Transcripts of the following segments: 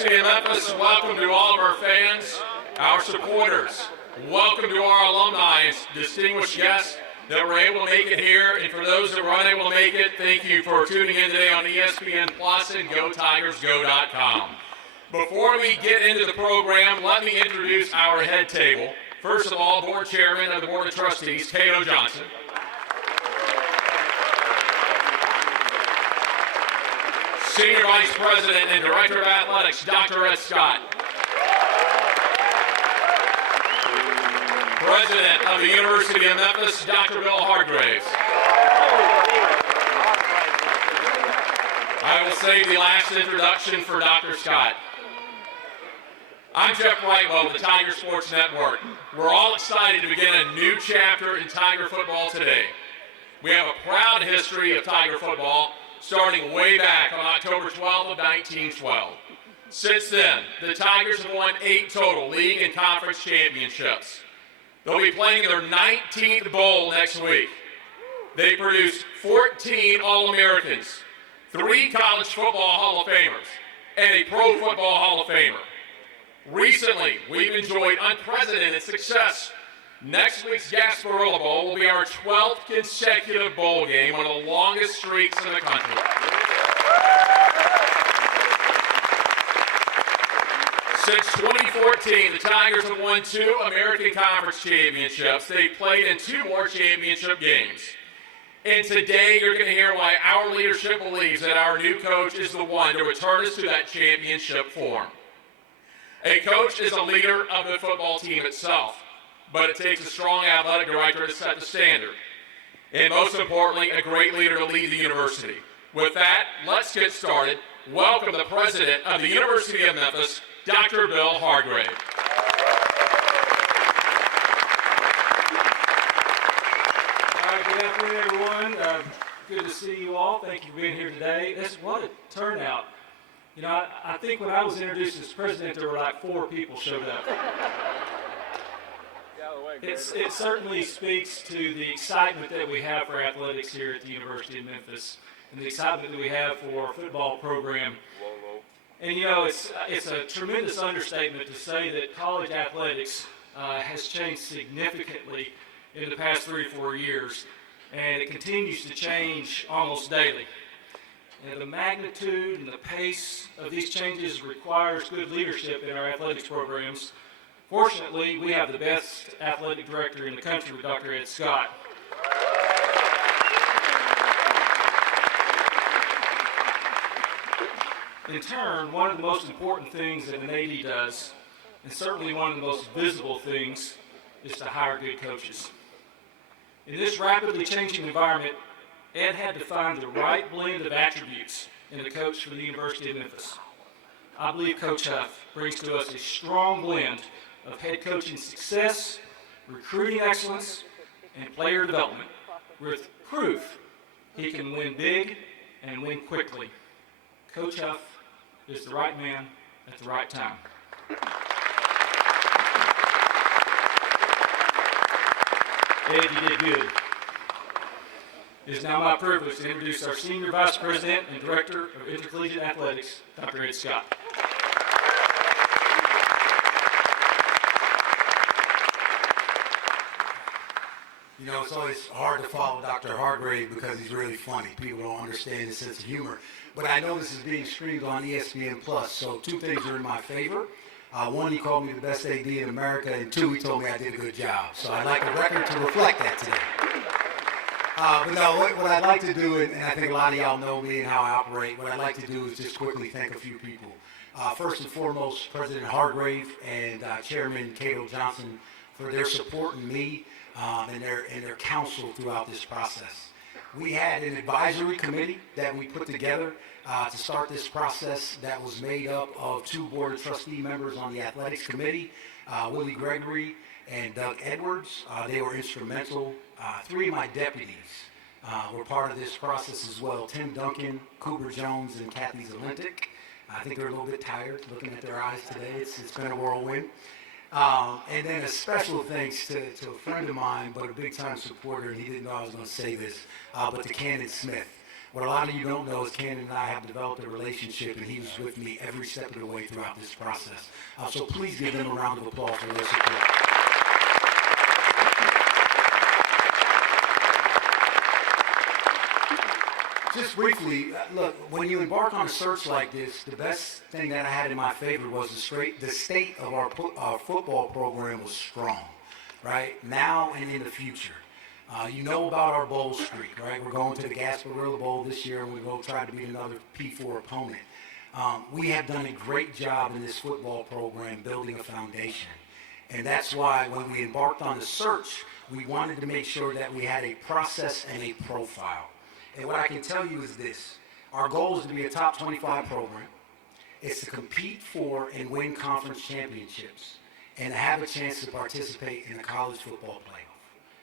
University of Memphis, welcome to all of our fans, our supporters. Welcome to our alumni and distinguished guests that were able to make it here. And for those that were unable to make it, thank you for tuning in today on ESPN Plus and GoTigersGo.com. Before we get into the program, let me introduce our head table. First of all, Board Chairman of the Board of Trustees, Cato Johnson. Senior Vice President and Director of Athletics, Dr. Ed Scott. President of the University of Memphis, Dr. Bill Hardgrave. I will save the last introduction for Dr. Scott. I'm Jeff Brightwell with the Tiger Sports Network. We're all excited to begin a new chapter in Tiger football today. We have a proud history of Tiger football, starting way back on October 12th of 1912. Since then, the Tigers have won 8 total league and conference championships. They'll be playing their 19th bowl next week. They produced 14 All-Americans, 3 College Football Hall of Famers, and a Pro Football Hall of Famer. Recently, we've enjoyed unprecedented success. Next week's Gasparilla Bowl will be our 12th consecutive bowl game, one of the longest streaks in the country. Since 2014, the Tigers have won 2 American Conference championships. They've played in 2 more championship games. And today, you're going to hear why our leadership believes that our new coach is the one to return us to that championship form. A coach is a leader of the football team itself, but it takes a strong athletic director to set the standard. And most importantly, a great leader to lead the university. With that, let's get started. Welcome the President of the University of Memphis, Dr. Bill Hardgrave. All right, good afternoon, everyone. Good to see you all. Thank you for being here today. What a turnout. You know, I think when I was introduced as president, there were like 4 people showed up. It certainly speaks to the excitement that we have for athletics here at the University of Memphis and the excitement that we have for our football program. And you know, it's a tremendous understatement to say that college athletics has changed significantly in the past 3 or 4 years, and it continues to change almost daily. And the magnitude and the pace of these changes requires good leadership in our athletics programs. Fortunately, we have the best athletic director in the country with Dr. Ed Scott. In turn, one of the most important things that an AD does, and certainly one of the most visible things, is to hire good coaches. In this rapidly changing environment, Ed had to find the right blend of attributes in a coach for the University of Memphis. I believe Coach Huff brings to us a strong blend of head coaching success, recruiting excellence, and player development, with proof he can win big and win quickly. Coach Huff is the right man at the right time. Ed, you did good. It is now my privilege to introduce our Senior Vice President and Director of Intercollegiate Athletics, Dr. Ed Scott. You know, it's always hard to follow Dr. Hardgrave because he's really funny. People don't understand his sense of humor. But I know this is being streamed on ESPN Plus, so 2 things are in my favor. 1, he called me the best AD in America, and 2, he told me I did a good job. So I'd like a record to reflect that today. But no, what I'd like to do, and I think a lot of y'all know me and how I operate, what I'd like to do is just quickly thank a few people. First and foremost, President Hardgrave and Chairman Cato Johnson for their support in me and their counsel throughout this process. We had an advisory committee that we put together to start this process that was made up of 2 board of trustee members on the athletics committee, Willie Gregory and Doug Edwards. They were instrumental. 3 of my deputies were part of this process as well. Tim Duncan, Cooper Jones, and Kathy Zalintic. I think they're a little bit tired looking at their eyes today. It's been a whirlwind. And then a special thanks to a friend of mine, but a big-time supporter, and he didn't know I was going to say this, but to Cannon Smith. What a lot of you don't know is Ken and I have developed a relationship, and he was with me every step of the way throughout this process. So please give them a round of applause for their support. Just briefly, look, when you embark on a search like this, the best thing that I had in my favor was the state of our football program was strong, right? Now and in the future. You know about our bowl streak, right? We're going to the Gasparilla Bowl this year, and we're going to try to beat another P4 opponent. We have done a great job in this football program building a foundation. And that's why when we embarked on the search, we wanted to make sure that we had a process and a profile. And what I can tell you is this. Our goal is to be a top 25 program. It's to compete for and win conference championships and to have a chance to participate in the college football playoff.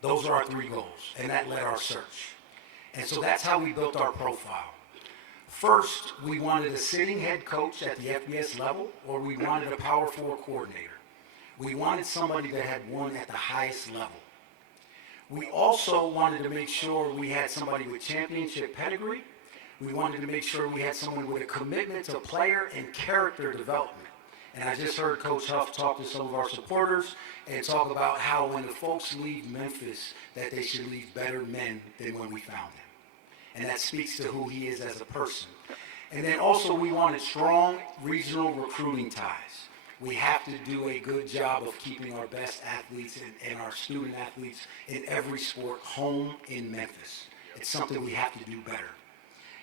Those are our three goals, and that led our search. And so that's how we built our profile. First, we wanted a sitting head coach at the FBS level, or we wanted a Power 4 coordinator. We wanted somebody that had won at the highest level. We also wanted to make sure we had somebody with championship pedigree. We wanted to make sure we had someone with a commitment to player and character development. And I just heard Coach Huff talk to some of our supporters and talk about how when the folks leave Memphis, that they should leave better men than when we found them. And that speaks to who he is as a person. And then also we wanted strong regional recruiting ties. We have to do a good job of keeping our best athletes and our student athletes in every sport home in Memphis. It's something we have to do better.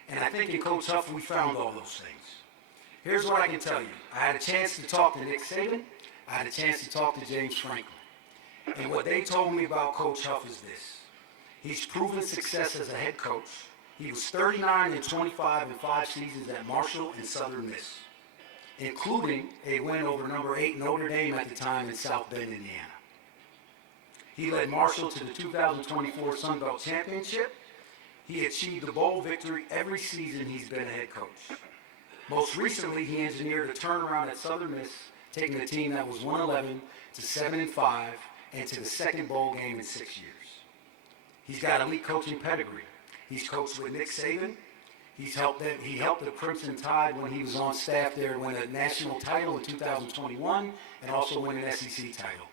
And I think in Coach Huff, we found all those things. Here's what I can tell you. I had a chance to talk to Nick Saban. I had a chance to talk to James Franklin. And what they told me about Coach Huff is this. He's proven success as a head coach. He was 39-25 in 5 seasons at Marshall and Southern Miss, including a win over number 8 Notre Dame at the time in South Bend, Indiana. He led Marshall to the 2024 Sun Belt Championship. He achieved a bowl victory every season he's been a head coach. Most recently, he engineered a turnaround at Southern Miss, taking a team that was 1-11 to 7-5 and to the second bowl game in 6 years. He's got elite coaching pedigree. He's coached with Nick Saban. He helped the Crimson Tide when he was on staff there win a national title in 2021 and also win an SEC title.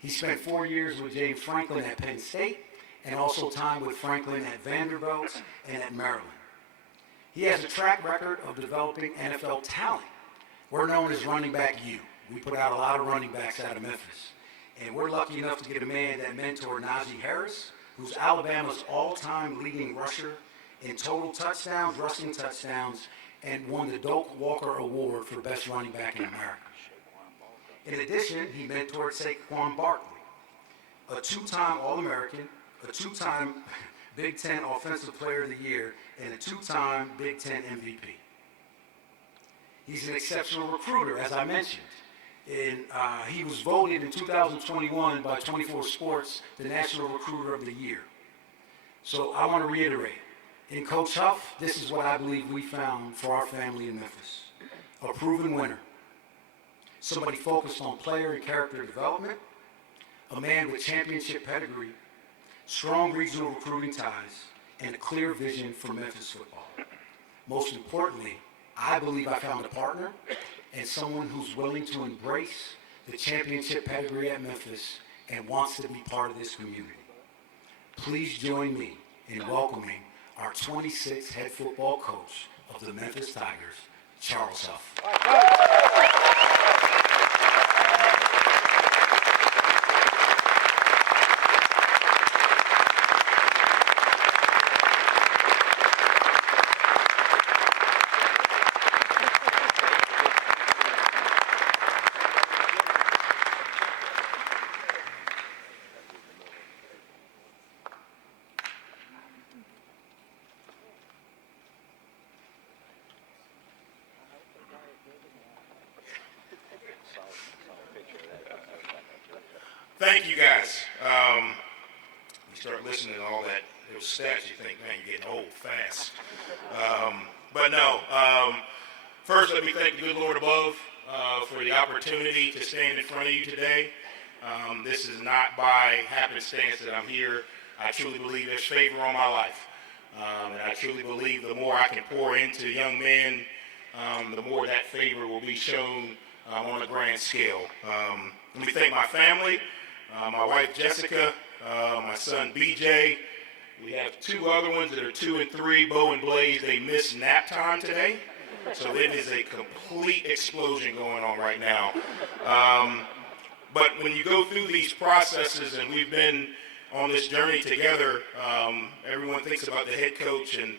He spent 4 years with James Franklin at Penn State and also time with Franklin at Vanderbilt and at Maryland. He has a track record of developing NFL talent. We're known as Running Back U. We put out a lot of running backs out of Memphis. And we're lucky enough to get a man that mentored Najee Harris, who's Alabama's all-time leading rusher in total touchdowns, rushing touchdowns, and won the Doak Walker Award for Best Running Back in America. In addition, he mentored Saquon Barkley, a 2-time All-American, a 2-time Big Ten Offensive Player of the Year, and a 2-time Big Ten MVP. He's an exceptional recruiter, as I mentioned. He was voted in 2021 by 24 Sports the National Recruiter of the Year. So I want to reiterate, in Coach Huff, this is what I believe we found for our family in Memphis. A proven winner. Somebody focused on player and character development. A man with championship pedigree, strong regional recruiting ties, and a clear vision for Memphis football. Most importantly, I believe I found a partner and someone who's willing to embrace the championship pedigree at Memphis and wants to be part of this community. Please join me in welcoming our 26th head football coach of the Memphis Tigers, Charles Huff. Thank you, guys. You start listening to all those stats, you think, man, you're getting old fast. But no. First, let me thank the good Lord above for the opportunity to stand in front of you today. This is not by happenstance that I'm here. I truly believe there's favor on my life. And I truly believe the more I can pour into young men, the more that favor will be shown on a grand scale. Let me thank my family, my wife Jessica, my son BJ. We have two other ones that are 2 and 3, Bo and Blaze. They missed nap time today, so it is a complete explosion going on right now. But when you go through these processes, and we've been on this journey together, everyone thinks about the head coach, and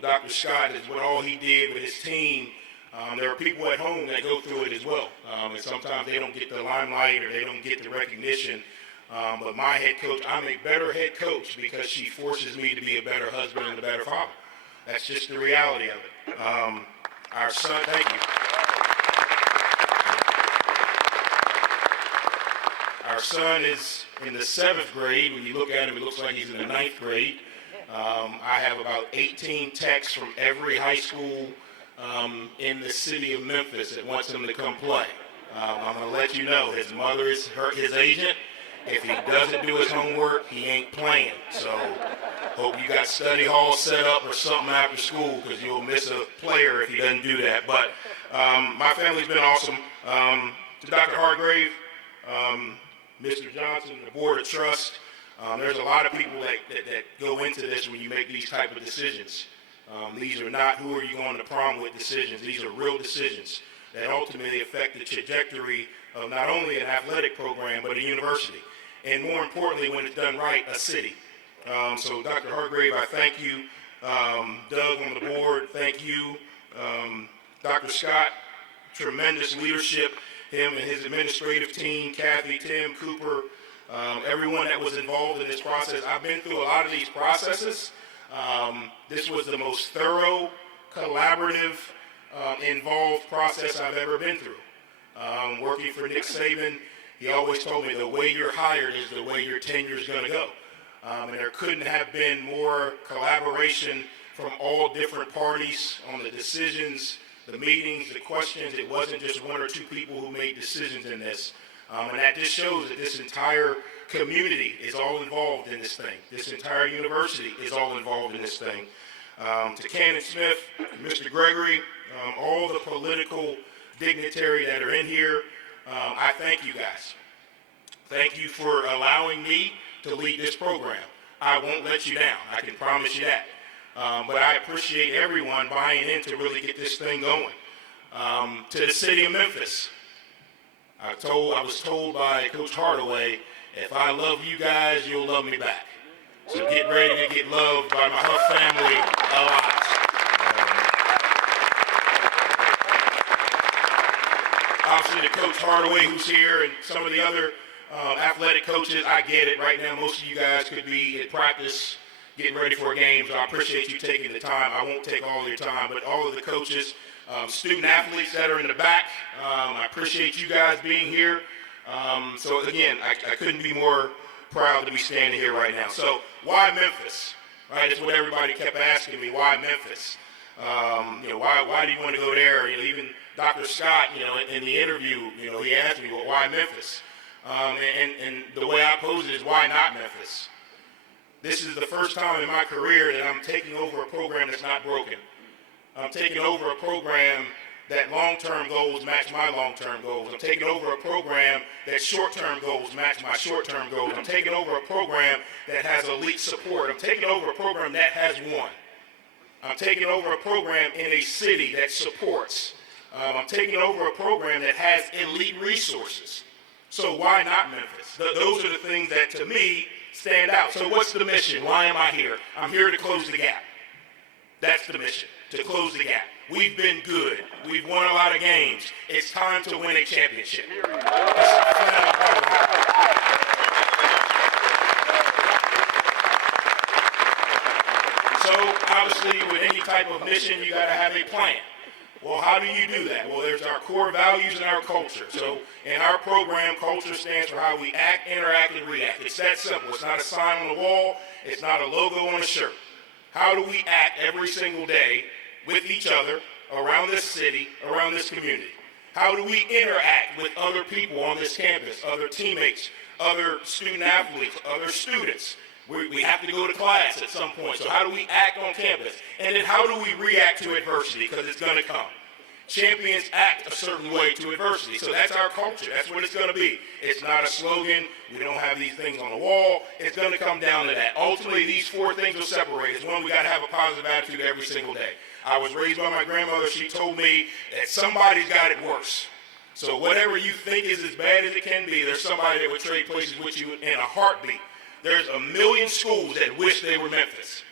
Dr. Scott is what all he did with his team. There are people at home that go through it as well, and sometimes they don't get the limelight or they don't get the recognition. But my head coach, I'm a better head coach because she forces me to be a better husband and a better father. That's just the reality of it. Our son, thank you. Our son is in the 7th grade. When you look at him, it looks like he's in the 9th grade. I have about 18 texts from every high school in the city of Memphis that wants him to come play. I'm going to let you know, his mother is his agent. If he doesn't do his homework, he ain't playing. So hope you got study hall set up or something after school, because you'll miss a player if he doesn't do that. But my family's been awesome. To Dr. Hardgrave, Mr. Johnson, the Board of Trust, there's a lot of people that go into this when you make these type of decisions. These are not who are you going to prom with decisions. These are real decisions that ultimately affect the trajectory of not only an athletic program, but a university. And more importantly, when it's done right, a city. So Dr. Hardgrave, I thank you. Doug on the board, thank you. Dr. Scott, tremendous leadership. Him and his administrative team, Kathy, Tim, Cooper, everyone that was involved in this process. I've been through a lot of these processes. This was the most thorough, collaborative, involved process I've ever been through. Working for Nick Saban, he always told me the way you're hired is the way your tenure is going to go. And there couldn't have been more collaboration from all different parties on the decisions, the meetings, the questions. It wasn't just one or two people who made decisions in this. And that just shows that this entire community is all involved in this thing. This entire university is all involved in this thing. To Cannon Smith, Mr. Gregory, all the political dignitary that are in here, I thank you guys. Thank you for allowing me to lead this program. I won't let you down. I can promise you that. But I appreciate everyone buying in to really get this thing going. To the city of Memphis, I was told by Coach Hardaway, if I love you guys, you'll love me back. So get ready to get loved by my Huff family a lot. Obviously, to Coach Hardaway, who's here, and some of the other athletic coaches, I get it. Right now, most of you guys could be at practice, getting ready for a game, so I appreciate you taking the time. I won't take all of your time, but all of the coaches, student athletes that are in the back, I appreciate you guys being here. So again, I couldn't be more proud to be standing here right now. So why Memphis? Right, that's what everybody kept asking me. Why Memphis? Why do you want to go there? Even Dr. Scott, in the interview, he asked me, well, why Memphis? And the way I pose it is, why not Memphis? This is the first time in my career that I'm taking over a program that's not broken. I'm taking over a program that long-term goals match my long-term goals. I'm taking over a program that short-term goals match my short-term goals. I'm taking over a program that has elite support. I'm taking over a program that has won. I'm taking over a program in a city that supports. I'm taking over a program that has elite resources. So why not Memphis? Those are the things that, to me, stand out. So what's the mission? Why am I here? I'm here to close the gap. That's the mission, to close the gap. We've been good. We've won a lot of games. It's time to win a championship. So obviously, with any type of mission, you got to have a plan. Well, how do you do that? Well, there's our core values and our culture. So in our program, culture stands for how we act, interact, and react. It's that simple. It's not a sign on the wall. It's not a logo on a shirt. How do we act every single day with each other, around this city, around this community? How do we interact with other people on this campus, other teammates, other student athletes, other students? We have to go to class at some point. So how do we act on campus? And then how do we react to adversity? Because it's going to come. Champions act a certain way to adversity. So that's our culture. That's what it's going to be. It's not a slogan. We don't have these things on the wall. It's going to come down to that. Ultimately, these four things will separate us. One, we got to have a positive attitude every single day. I was raised by my grandmother. She told me that somebody's got it worse. So whatever you think is as bad as it can be, there's somebody that would trade places with you in a heartbeat. There's a million schools that wish they were Memphis.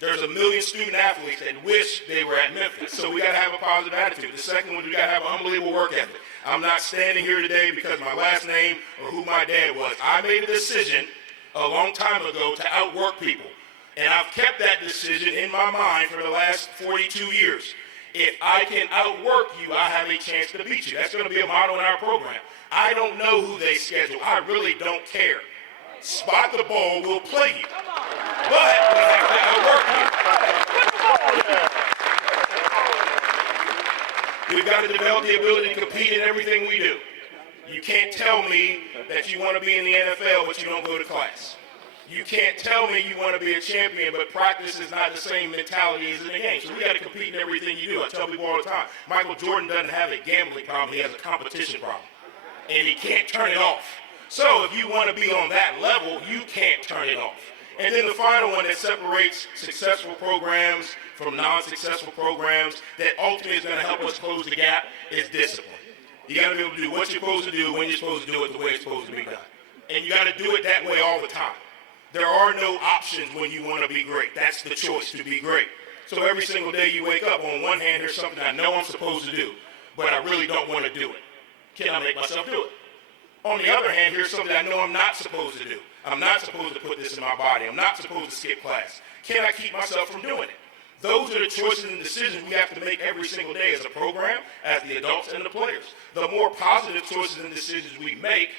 There's a million student athletes that wish they were at Memphis. So we got to have a positive attitude. The second one, we got to have an unbelievable work ethic. I'm not standing here today because my last name or who my dad was. I made a decision a long time ago to outwork people. And I've kept that decision in my mind for the last 42 years. If I can outwork you, I have a chance to beat you. That's going to be a motto in our program. I don't know who they schedule. I really don't care. Spot the ball, we'll play you. But we have to outwork you. We've got to develop the ability to compete in everything we do. You can't tell me that you want to be in the NFL, but you don't go to class. You can't tell me you want to be a champion, but practice is not the same mentality as in the game. So we got to compete in everything you do. I tell people all the time, Michael Jordan doesn't have a gambling problem. He has a competition problem. And he can't turn it off. So if you want to be on that level, you can't turn it off. And then the final one that separates successful programs from non-successful programs that ultimately is going to help us close the gap is discipline. You got to be able to do what you're supposed to do, when you're supposed to do it, the way it's supposed to be done. And you got to do it that way all the time. There are no options when you want to be great. That's the choice, to be great. So every single day you wake up, on one hand, there's something I know I'm supposed to do, but I really don't want to do it. Can I make myself do it? On the other hand, here's something I know I'm not supposed to do. I'm not supposed to put this in my body. I'm not supposed to skip class. Can I keep myself from doing it? Those are the choices and decisions we have to make every single day as a program, as the adults and the players. The more positive choices and decisions we make,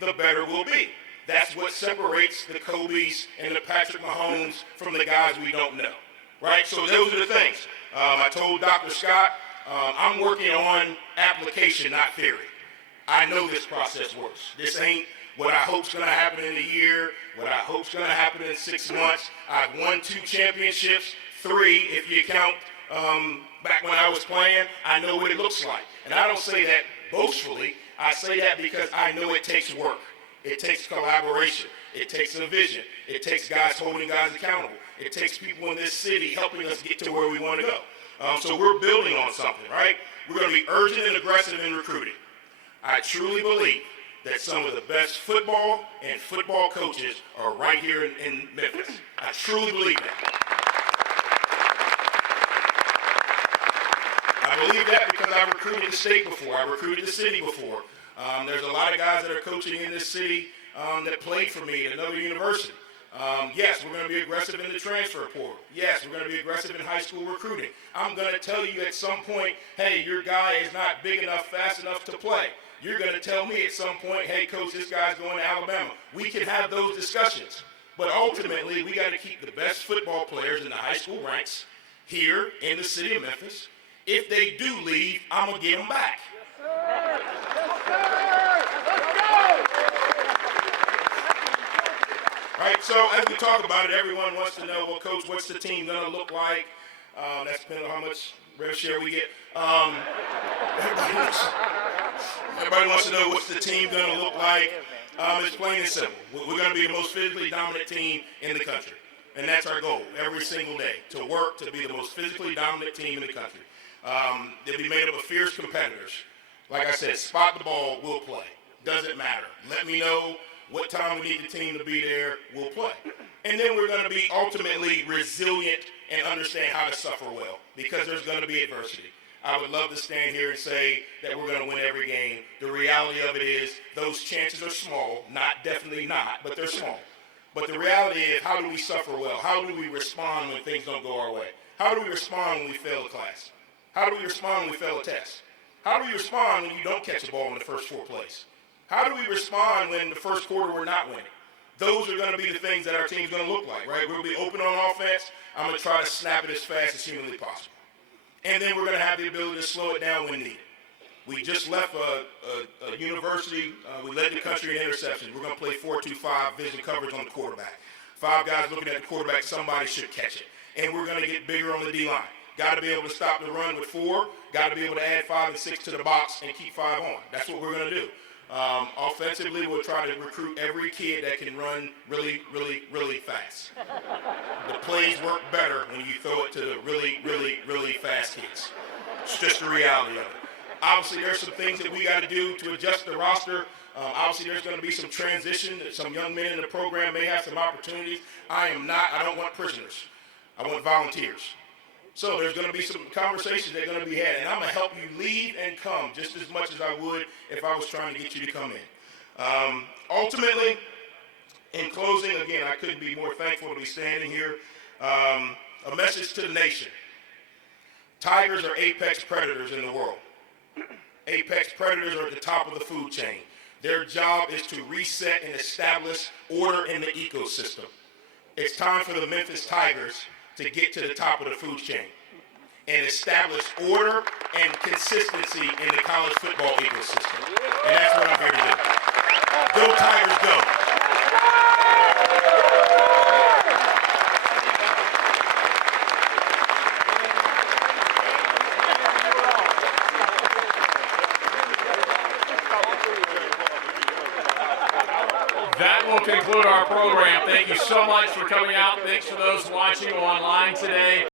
the better we'll be. That's what separates the Kobe's and the Patrick Mahomes from the guys we don't know, right? So those are the things. I told Dr. Scott, I'm working on application, not theory. I know this process works. This ain't what I hope's going to happen in a year, what I hope's going to happen in 6 months. I've won 2 championships, 3 if you count back when I was playing. I know what it looks like. And I don't say that boastfully. I say that because I know it takes work. It takes collaboration. It takes a vision. It takes guys holding guys accountable. It takes people in this city helping us get to where we want to go. So we're building on something, right? We're going to be urgent and aggressive in recruiting. I truly believe that some of the best football and football coaches are right here in Memphis. I truly believe that. I believe that because I've recruited the state before. I've recruited the city before. There's a lot of guys that are coaching in this city that played for me at another university. Yes, we're going to be aggressive in the transfer portal. Yes, we're going to be aggressive in high school recruiting. I'm going to tell you at some point, hey, your guy is not big enough, fast enough to play. You're going to tell me at some point, hey, coach, this guy's going to Alabama. We can have those discussions. But ultimately, we got to keep the best football players in the high school ranks here in the city of Memphis. If they do leave, I'm going to get them back. Right, so as we talk about it, everyone wants to know, well, Coach, what's the team going to look like? That's depending on how much rev share we get. Everybody wants to know what's the team going to look like. It's plain and simple. We're going to be the most physically dominant team in the country. And that's our goal every single day, to work to be the most physically dominant team in the country. They'll be made up of fierce competitors. Like I said, spot the ball, we'll play. Doesn't matter. Let me know what time we need the team to be there, we'll play. And then we're going to be ultimately resilient and understand how to suffer well, because there's going to be adversity. I would love to stand here and say that we're going to win every game. The reality of it is those chances are small, definitely not, but they're small. But the reality is, how do we suffer well? How do we respond when things don't go our way? How do we respond when we fail a class? How do we respond when we fail a test? How do we respond when you don't catch a ball in the first 4 plays? How do we respond when the first quarter we're not winning? Those are going to be the things that our team's going to look like, right? We'll be open on offense. I'm going to try to snap it as fast as humanly possible. And then we're going to have the ability to slow it down when needed. We just left a university. We led the country in interceptions. We're going to play 4-2-5 vision coverage on the quarterback. 5 guys looking at the quarterback, somebody should catch it. And we're going to get bigger on the D-line. Got to be able to stop the run with 4. Got to be able to add 5 and 6 to the box and keep 5 on. That's what we're going to do. Offensively, we'll try to recruit every kid that can run really, really, really fast. The plays work better when you throw it to the really, really, really fast kids. It's just the reality of it. Obviously, there's some things that we got to do to adjust the roster. Obviously, there's going to be some transition. Some young men in the program may have some opportunities. I don't want prisoners. I want volunteers. So there's going to be some conversations that are going to be had, and I'm going to help you leave and come just as much as I would if I was trying to get you to come in. Ultimately, in closing, again, I couldn't be more thankful to be standing here. A message to the nation. Tigers are apex predators in the world. Apex predators are at the top of the food chain. Their job is to reset and establish order in the ecosystem. It's time for the Memphis Tigers to get to the top of the food chain and establish order and consistency in the college football ecosystem. And that's what I'm here to do. Go Tigers, go. That will conclude our program. Thank you so much for coming out. Thanks for those watching online today.